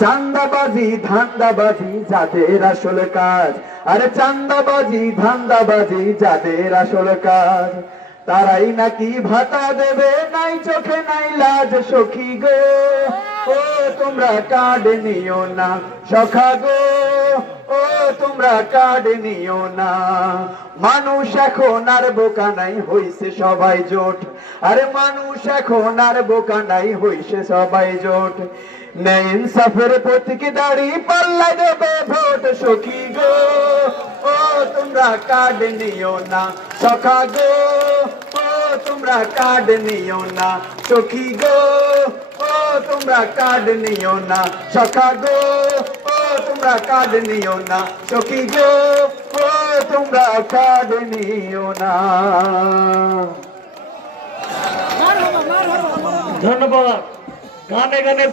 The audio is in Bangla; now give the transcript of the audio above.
চান্দাবাজি ধান্দাবাজি যাদের আসল কাজ, আরে চান্দাবাজি ধান্দাবাজি যাদের আসল কাজ, তারাই নাকি ভাতা দেবে, নাই চোখে নাই লাজ সখী গো। ও তোমরা কার্ড নিও না সখা গো, ও তোমরা কার্ড নিও না। মানুষ এখন আর বোকা নাই, হইছে সবাই জোট, আরে মানুষ এখন আর বোকা নাই, হইছে সবাই জোট। ন্যায় ইনসাফের প্রতীক দাঁড়ি পাল্লা দেবে ভোট সখী গো। ও তোমরা কার্ড নিও না সখা গো, ও তোমরা কার্ড নিও না সখী গো, ও তোমরা কার্ড নিও না সখা গো, ও তোমরা কার্ড নিও না সখী গো, ও তোমরা কার্ড নিও না। ধন্যবাদ। গানে গানে